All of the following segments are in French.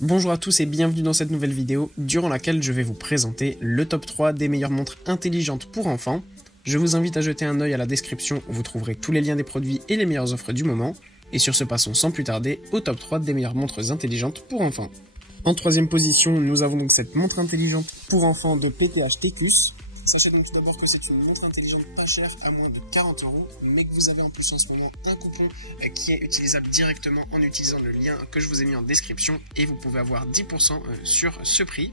Bonjour à tous et bienvenue dans cette nouvelle vidéo durant laquelle je vais vous présenter le top 3 des meilleures montres intelligentes pour enfants. Je vous invite à jeter un œil à la description où vous trouverez tous les liens des produits et les meilleures offres du moment. Et sur ce, passons sans plus tarder au top 3 des meilleures montres intelligentes pour enfants. En troisième position, nous avons donc cette montre intelligente pour enfants de PTH Tecus. Sachez donc tout d'abord que c'est une montre intelligente pas chère, à moins de 40 €, mais que vous avez en plus en ce moment un coupon qui est utilisable directement en utilisant le lien que je vous ai mis en description et vous pouvez avoir 10% sur ce prix.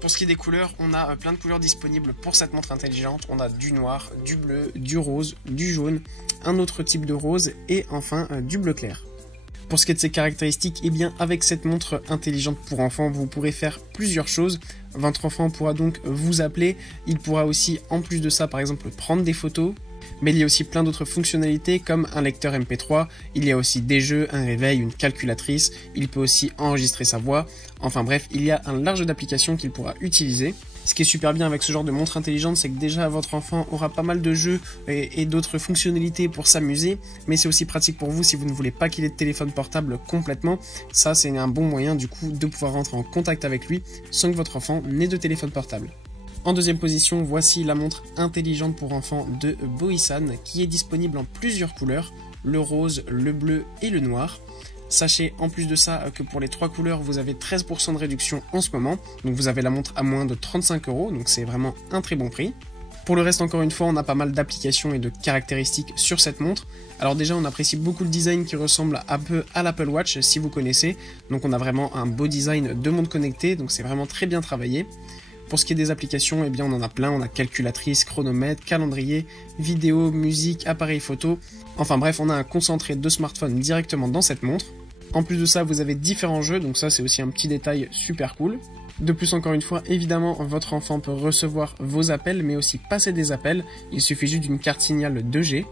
Pour ce qui est des couleurs, on a plein de couleurs disponibles pour cette montre intelligente. On a du noir, du bleu, du rose, du jaune, un autre type de rose et enfin du bleu clair. Pour ce qui est de ses caractéristiques, eh bien avec cette montre intelligente pour enfants, vous pourrez faire plusieurs choses. Votre enfant pourra donc vous appeler, il pourra aussi en plus de ça par exemple prendre des photos. Mais il y a aussi plein d'autres fonctionnalités comme un lecteur MP3, il y a aussi des jeux, un réveil, une calculatrice, il peut aussi enregistrer sa voix. Enfin bref, il y a un large d'applications qu'il pourra utiliser. Ce qui est super bien avec ce genre de montre intelligente, c'est que déjà votre enfant aura pas mal de jeux et d'autres fonctionnalités pour s'amuser, mais c'est aussi pratique pour vous si vous ne voulez pas qu'il ait de téléphone portable complètement. Ça, c'est un bon moyen du coup de pouvoir rentrer en contact avec lui sans que votre enfant n'ait de téléphone portable. En deuxième position, voici la montre intelligente pour enfants de Boisan qui est disponible en plusieurs couleurs, le rose, le bleu et le noir. Sachez en plus de ça que pour les trois couleurs, vous avez 13% de réduction en ce moment. Donc vous avez la montre à moins de 35 €, donc c'est vraiment un très bon prix. Pour le reste, encore une fois, on a pas mal d'applications et de caractéristiques sur cette montre. Alors déjà, on apprécie beaucoup le design qui ressemble un peu à l'Apple Watch, si vous connaissez. Donc on a vraiment un beau design de montre connectée, donc c'est vraiment très bien travaillé. Pour ce qui est des applications, eh bien on en a plein, on a calculatrice, chronomètre, calendrier, vidéo, musique, appareil photo. Enfin bref, on a un concentré de smartphone directement dans cette montre. En plus de ça, vous avez différents jeux, donc ça c'est aussi un petit détail super cool. De plus, encore une fois, évidemment, votre enfant peut recevoir vos appels, mais aussi passer des appels. Il suffit juste d'une carte signal 2G.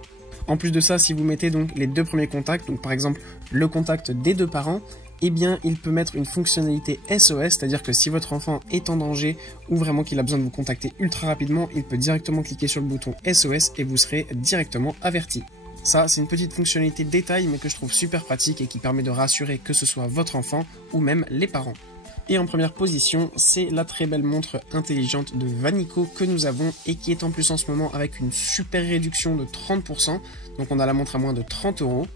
En plus de ça, si vous mettez donc les deux premiers contacts, donc par exemple le contact des deux parents, eh bien il peut mettre une fonctionnalité SOS, c'est-à-dire que si votre enfant est en danger ou vraiment qu'il a besoin de vous contacter ultra rapidement, il peut directement cliquer sur le bouton SOS et vous serez directement averti. Ça, c'est une petite fonctionnalité détail, mais que je trouve super pratique et qui permet de rassurer que ce soit votre enfant ou même les parents. Et en première position, c'est la très belle montre intelligente de Vanico que nous avons et qui est en plus en ce moment avec une super réduction de 30%. Donc on a la montre à moins de 30 €.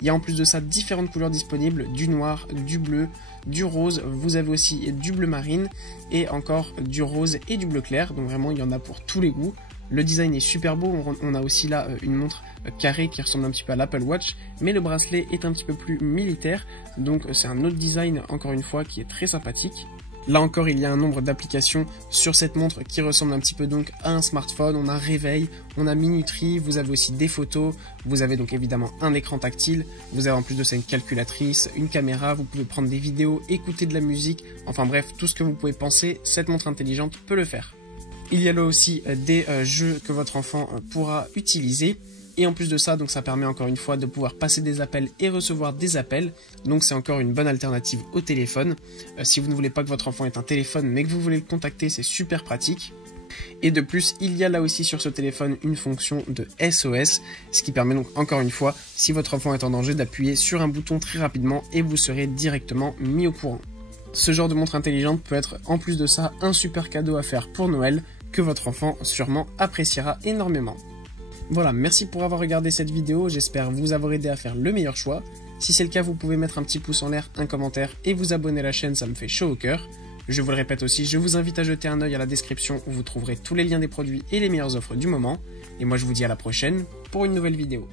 Il y a en plus de ça différentes couleurs disponibles, du noir, du bleu, du rose, vous avez aussi du bleu marine et encore du rose et du bleu clair, donc vraiment il y en a pour tous les goûts. Le design est super beau, on a aussi là une montre carrée qui ressemble un petit peu à l'Apple Watch, mais le bracelet est un petit peu plus militaire, donc c'est un autre design encore une fois qui est très sympathique. Là encore, il y a un nombre d'applications sur cette montre qui ressemble un petit peu donc à un smartphone. On a réveil, on a minuterie, vous avez aussi des photos, vous avez donc évidemment un écran tactile, vous avez en plus de ça une calculatrice, une caméra, vous pouvez prendre des vidéos, écouter de la musique, enfin bref, tout ce que vous pouvez penser, cette montre intelligente peut le faire. Il y a là aussi des jeux que votre enfant pourra utiliser. Et en plus de ça, donc ça permet encore une fois de pouvoir passer des appels et recevoir des appels. Donc c'est encore une bonne alternative au téléphone. Si vous ne voulez pas que votre enfant ait un téléphone mais que vous voulez le contacter, c'est super pratique. Et de plus, il y a là aussi sur ce téléphone une fonction de SOS, ce qui permet donc encore une fois, si votre enfant est en danger, d'appuyer sur un bouton très rapidement et vous serez directement mis au courant. Ce genre de montre intelligente peut être en plus de ça un super cadeau à faire pour Noël que votre enfant sûrement appréciera énormément. Voilà, merci pour avoir regardé cette vidéo, j'espère vous avoir aidé à faire le meilleur choix. Si c'est le cas, vous pouvez mettre un petit pouce en l'air, un commentaire et vous abonner à la chaîne, ça me fait chaud au cœur. Je vous le répète aussi, je vous invite à jeter un œil à la description où vous trouverez tous les liens des produits et les meilleures offres du moment. Et moi je vous dis à la prochaine pour une nouvelle vidéo.